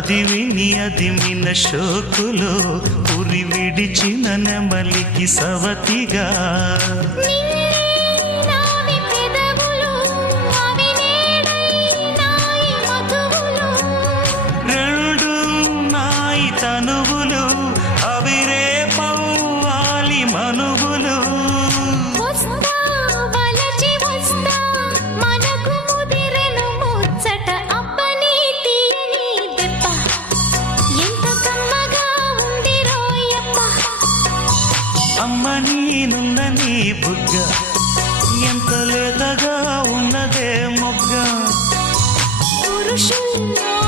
అది విని అదిమిన షోకులో ఉరి విడిచిన నెమలికి సవతిగా రెండు నాయి తనువులు అవి రేపవ్వాలి మనువులు అమ్మ నీనున్న నీ బుగ్గ ఎంత లేతగా ఉన్నదే మొగ్గ పురుషుల్లో